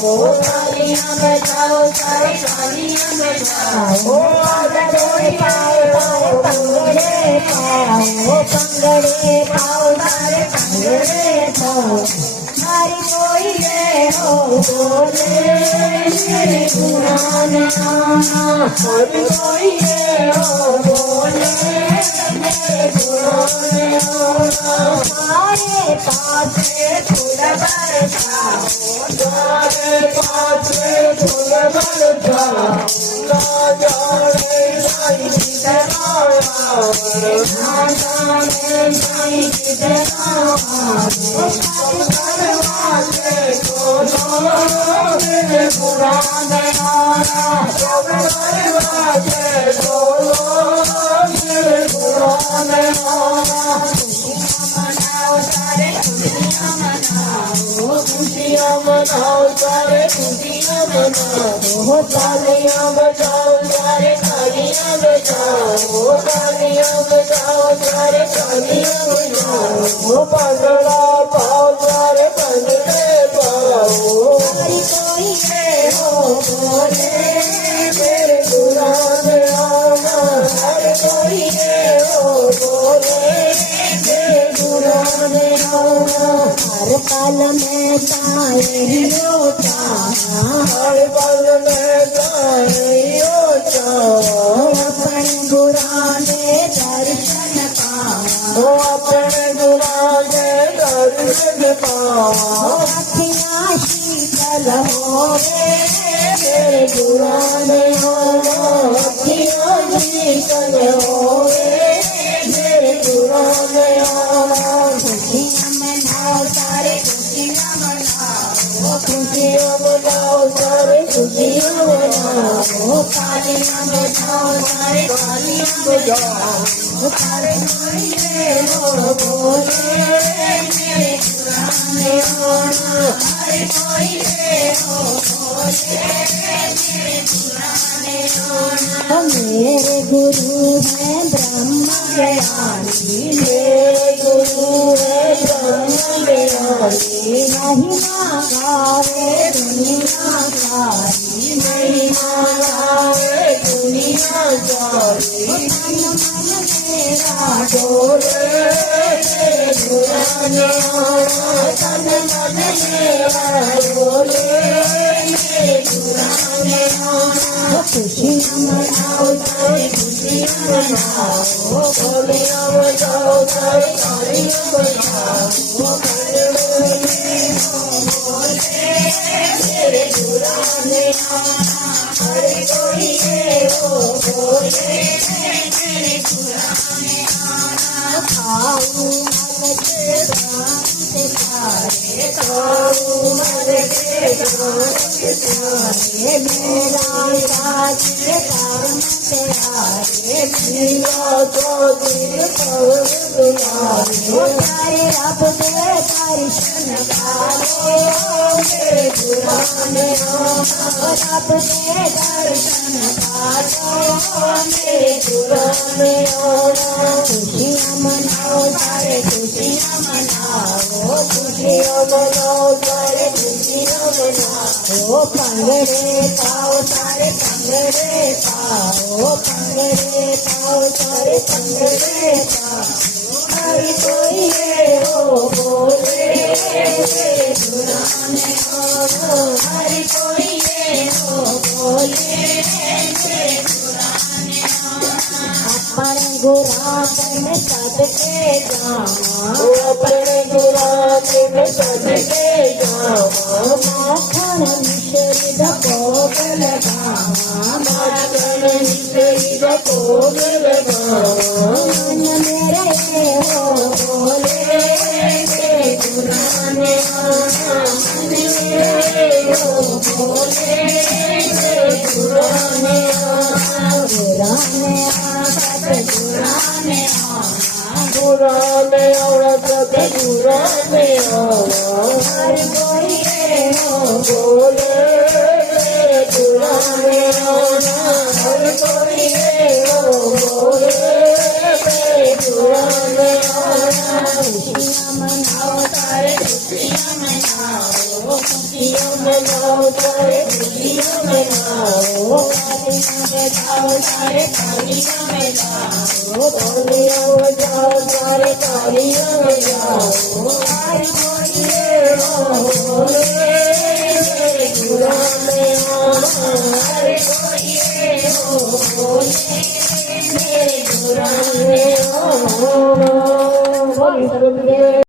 तालियां बजाओ सारे तालियां बजाओ पंगड़े पाओ पंगड़े पाओ सारे पंगड़े पाओ हरि कोई ले हो बोले मेरे गुणान हरि कोई ले हो बोले मेरे गुणान हमारे पास फूल बरसाओ हमारे पास फूल बरसाओ ना जाने साईं किधर आया ना जाने साईं किधर आया मेरे पुराण मेरे पुराण खुशियाँ मनाओ सारे खुशियाँ मनाओ तालियां बजाओ सारे तालियां बजाओ तालियां बजाओ सारे तालियां बजाओ पंगड़ा पाओ सारे पंगड़े पाओ हरि कोई है हो बोले मेरे गुणान हरि कोई है हो बोले मेरे गुणान हर पल में तारे होता हर पल में तारे होता अपने गुराने दर्शन पाओ अपने गुराने दर्शन पाओ अखियाँ शीतल हो मेरे गुराने अखियाँ शीतल हो मेरे गुराने खुशियाँ मनाओ सारे खुशियाँ मनाओ खुशियाँ मनाओ सारे खुशियाँ मनाओ तालियां बजाओ सारे तालियां बजाओ सारे कोई हो बोले मेरे पुराने हरे कोई हो बोले मेरे पुराने मेरे गुरु है ब्रह्म ज्ञानी मेरे गुरु है ब्रह्म ज्ञानी महिमा गावे दुनिया सारी महिमा गावे दुनिया सारी तन मन तेरा डोले मेरे पुराने तन मन तेरा डोले मेरे पुराने खुशियाँ मनाओ सारे खुशियाँ मनाओ तालियां बजाओ सारे तालियां बजाओ मेरे पुराने हरे कोई हो बोले मेरे पुराने खाऊ मन के सारे खाऊ मन के सारे मेरा साथ कर्म तेरे मेरा तो दिल पर तारे रब दे दर्शन पाओ मेरे पुराने रब दे दर्शन पाओ मेरे पुराने खुशियाँ मनाओ सारे खुशियाँ मनाओ खुशियाँ मनाओ सारे खुशियाँ मनाओ पंगड़े पाओ सारे पंगड़े पाओ पंगड़े पाओ सारे पंगड़े पाओ हरि कोई हो बोले मेरे पुराने हरि कोई हो बोले मेरे पुराने अपने गुरान में सदके जाओ अपने गुरान में सदके जाओ माखन मिश्री दा भोग लगाओ माखन मिश्री दा भोग लगाओ मन मेरे हो बोले मेरे पुराने मन मेरे हो बोले मेरे पुराने पुराने औरत पुराने हर कोई हो बोले पुराने हर कोई हो बोले पुराने खुशियाँ मनाओ सारे खुशियाँ मनाओ खुशियाँ जाओ तारे खुशियों में गाओ जाओ तारे तालियों में गाओ तालियों जाओ तारे तालियों में गाओ हर कोई बोले गुरु में हर कोई बोले